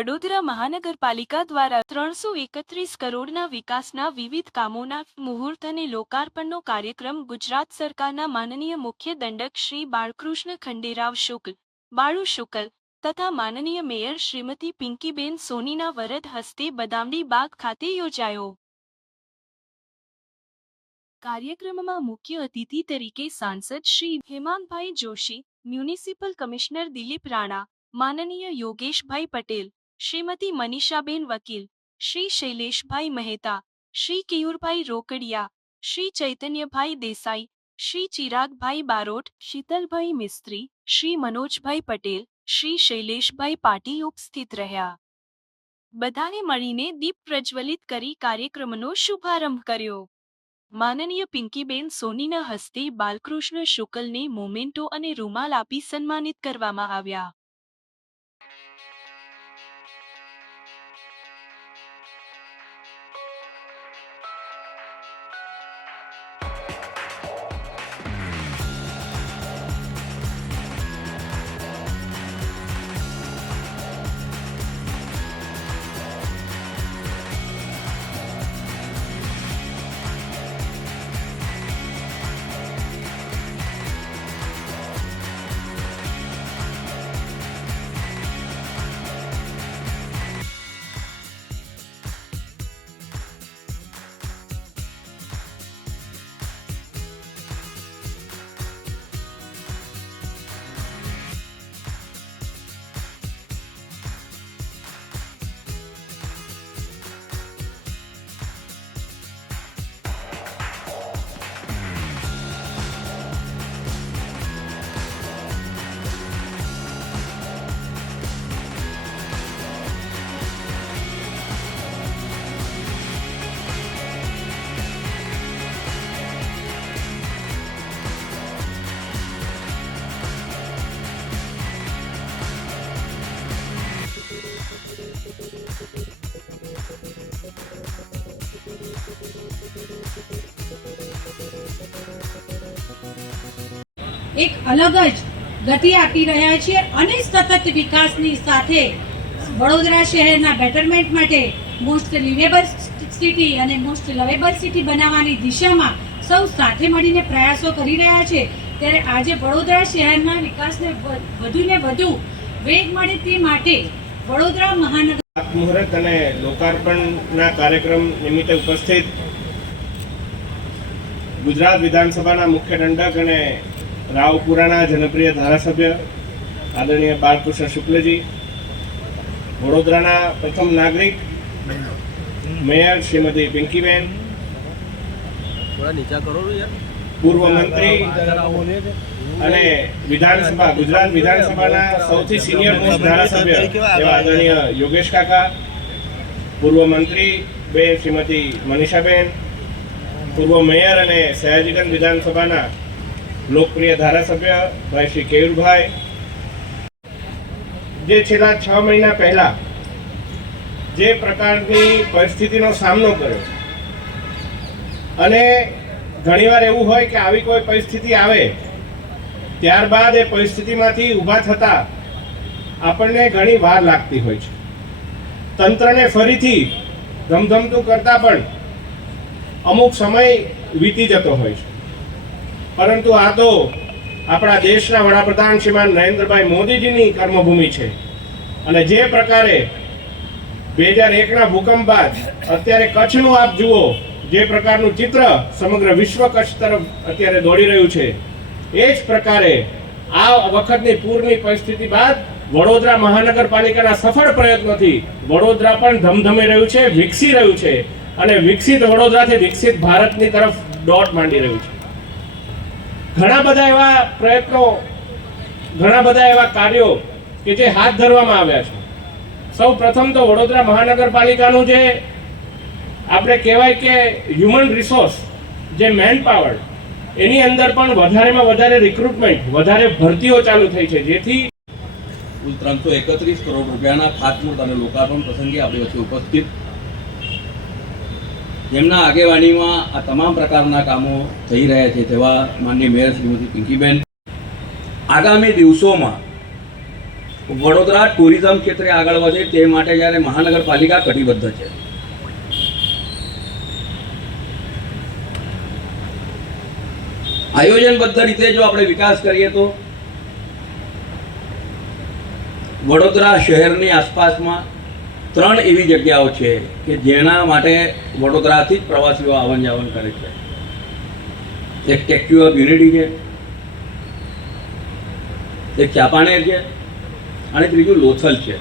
વડોદરા મહાનગરપાલિકા દ્વારા ત્રણસો એકત્રીસ કરોડના વિકાસના વિવિધ કામોના મુહૂર્ત અને લોકાર્પણનો કાર્યક્રમ ગુજરાત સરકારના માનનીય મુખ્ય દંડક શ્રી બાળકૃષ્ણ ખંડેરાવ શુક્લ, બાળુ શુકલ તથા માનનીય મેયર શ્રીમતી પિંકીબેન સોનીના વરદ હસ્તે બદામડી બાગ ખાતે યોજાયો. કાર્યક્રમમાં મુખ્ય અતિથિ તરીકે સાંસદ શ્રી હેમાંગભાઈ જોશી, મ્યુનિસિપલ કમિશનર દિલીપ રાણા, માનનીય યોગેશભાઈ પટેલ શ્રીમતી મનીષાબેન વકીલ, શ્રી શૈલેષભાઈ મહેતા, શ્રી કેયુરભાઈ રોકડિયા, શ્રી ચૈતન્યભાઈ દેસાઈ, શ્રી ચિરાગભાઈ બારોટ, શીતલભાઈ મિસ્ત્રી, શ્રી મનોજભાઈ પટેલ, શ્રી શૈલેષભાઈ પાટી ઉપસ્થિત રહ્યા. બધાએ મળીને દીપ પ્રજ્વલિત કરી કાર્યક્રમનો શુભારંભ કર્યો. માનનીય પિંકીબેન સોનીના હસ્તે બાલકૃષ્ણ શુકલને મોમેન્ટો અને રૂમાલ આપી સન્માનિત કરવામાં આવ્યા. એક અલગ જ ગતિ આપી રહ્યા છીએ અને સતત વિકાસની સાથે વડોદરા શહેરના બેટરમેન્ટ માટે મોસ્ટ લિવેબલ સિટી અને મોસ્ટ લવેબલ સિટી બનાવવાની દિશામાં સૌ સાથે મળીને પ્રયાસો કરી રહ્યા છે. ત્યારે આજે વડોદરા શહેરના વિકાસને વધુને વધુ વેગ મળે તે માટે વડોદરા મહાનગર મુહૂર્ત અને લોકાર્પણના કાર્યક્રમ નિમિત્તે ઉપસ્થિત ગુજરાત વિધાનસભાના મુખ્ય દંડક અને રાવપુરાના જનપ્રિય ધારાસભ્ય, આદરણીય બાળકૃષ્ણ શુક્લજી, વડોદરાના પ્રથમ નાગરિક, મેયર શ્રીમતી પિંકીબેન, પૂર્વ મંત્રી અને વિધાનસભા, ગુજરાત વિધાનસભાના સૌથી સિનિયર મોસ્ટ ધારાસભ્ય એવા આદરણીય યોગેશ કાકા, પૂર્વ મંત્રી બે શ્રીમતી મનીષાબેન, પૂર્વ મેયર અને સયાજીગંજ વિધાનસભાના લોકપ્રિય ધારાસભ્ય ભાઈ શ્રી કેયુરભાઈ. જે છેલ્લા છ મહિના પહેલા જે પ્રકારની પરિસ્થિતિનો સામનો કર્યો. અને ઘણીવાર એવું હોય કે આવી કોઈ પરિસ્થિતિ આવે, ત્યારબાદ એ પરિસ્થિતિમાંથી ઊભા થતા આપણને ઘણી વાર લાગતી હોય છે. તંત્રને ફરીથી ધમધમતું કરતાં પણ અમુક સમય વીતી જતો હોય છે. પરંતુ આ તો આપણા દેશના વડાપ્રધાન શ્રીમાન નરેન્દ્રભાઈ મોદીજીની કર્મભૂમિ છે. અને જે પ્રકારે બે હજાર એકના ભૂકંપ બાદ અત્યારે કચ્છનું આપ જુઓ, જે પ્રકારનું ચિત્ર સમગ્ર વિશ્વ કચ્છ તરફ અત્યારે દોડી રહ્યું છે, એ જ પ્રકારે આ વખતની પૂરની પરિસ્થિતિ બાદ વડોદરા મહાનગરપાલિકાના સફળ પ્રયત્નોથી વડોદરા પણ ધમધમી રહ્યું છે, વિકસી રહ્યું છે અને વિકસિત વડોદરાથી વિકસિત ભારતની તરફ દોટ માંડી રહ્યું છે. ઘણા બધા એવા પ્રયત્નો, ઘણા બધા એવા કાર્યો કે જે હાથ ધરવામાં આવ્યા છે. સૌ પ્રથમ તો વડોદરા મહાનગરપાલિકાનું જે આપણે કહેવાય કે હ્યુમન રિસોર્સ જે મેન પાવર એની અંદર પણ વધારેમાં વધારે રિક્રુટમેન્ટ વધારે ભરતીઓ ચાલુ થઈ છે. જેથી કુલ ત્રણસો એકત્રીસ કરોડ રૂપિયાના ખાતમુહૂર્ત અને લોકાર્પણ પ્રસંગે આપણી વચ્ચે ઉપસ્થિત જેમના આગેવાનીમાં આ તમામ પ્રકારના કામો થઈ રહ્યા છે તેવા માનની મેયર શ્રીમતી પિંકીબેન. આગામી દિવસોમાં વડોદરા ટુરિઝમ ક્ષેત્રે આગળ વધે તે માટે જ્યારે મહાનગરપાલિકા કટિબદ્ધ છે. આયોજનબદ્ધ રીતે જો આપણે વિકાસ કરીએ તો વડોદરા શહેરની આસપાસમાં ત્રણ એવી જગ્યાઓ છે કે જેના માટે વડોદરાથી જ પ્રવાસીઓ આવન જાવન કરે છે. એક સ્ટેચ્યુ ઓફ યુનિટી છે, એક ચાપાનેર છે અને ત્રીજું લોથલ છે.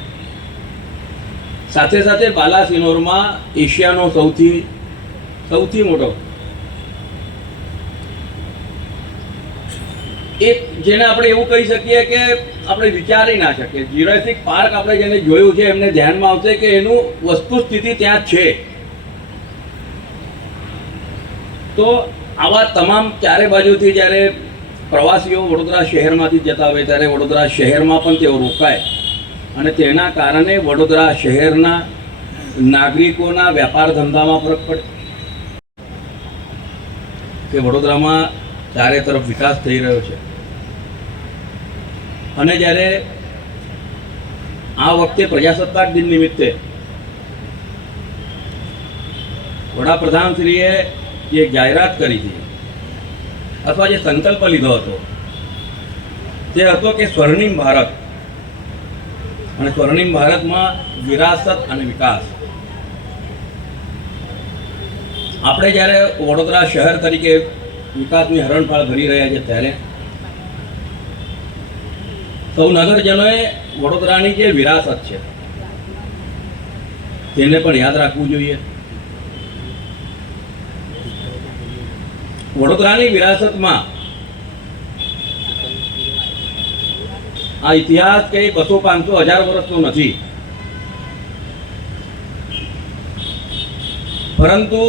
સાથે સાથે બાલાસિનોરમાં એશિયાનો સૌથી સૌથી મોટો એક જેને આપણે એવું કહી શકીએ કે આપણે વિચારી ના શકીએ. જ્યુરાસિક પાર્ક આપણે જેને જોયું છે, એમને ધ્યાનમાં આવશે કે એનું વસ્તુ સ્થિતિ ત્યાં છે. તો આવા તમામ ચારે બાજુથી જ્યારે પ્રવાસીઓ વડોદરા શહેરમાંથી જતા હોય, ત્યારે વડોદરા શહેરમાં પણ તેઓ રોકાય. અને તેના કારણે વડોદરા શહેરના નાગરિકોના વેપાર ધંધામાં ફરક પડે. કે વડોદરામાં ચારે તરફ વિકાસ થઈ રહ્યો છે. અને જ્યારે આ વખતે પ્રજાસત્તાક દિન નિમિત્તે વડાપ્રધાનશ્રીએ જે જાહેરાત કરી હતી અથવા જે સંકલ્પ લીધો હતો, તે હતો કે સ્વર્ણિમ ભારત અને સ્વર્ણિમ ભારતમાં વિરાસત અને વિકાસ. આપણે જ્યારે વડોદરા શહેર તરીકે વિકાસની હરણફાળ ભરી રહ્યા છે ત્યારે. સૌ નગરજનોએ વડોદરાની જે વિરાસત છે, તેને પણ યાદ રાખવું જોઈએ. વડોદરાની વિરાસતમાં આ ઇતિહાસ કે બસો પાંચસો હજાર વર્ષનો નથી. પરંતુ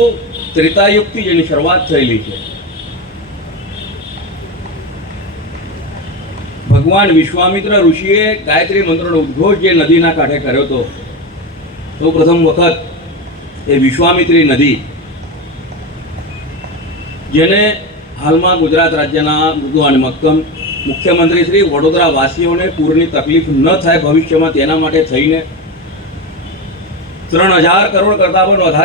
ત્રેતાયુગથી જેની શરૂઆત થયેલી છે. ભગવાન વિશ્વામિત્ર ઋષિએ ગાયત્રી મંત્રનો ઉદ્ઘોષ જે નદીના કાંઠે કર્યો હતો સૌ પ્રથમ વખત એ વિશ્વામિત્રી નદી, જેને હાલમાં ગુજરાત રાજ્યના મૃદુ અને મક્કમ મુખ્યમંત્રી શ્રી વડોદરા વાસીઓને પૂરની તકલીફ ન થાય ભવિષ્યમાં તેના માટે થઈને ત્રણ હજાર કરોડ કરતાં પણ વધારે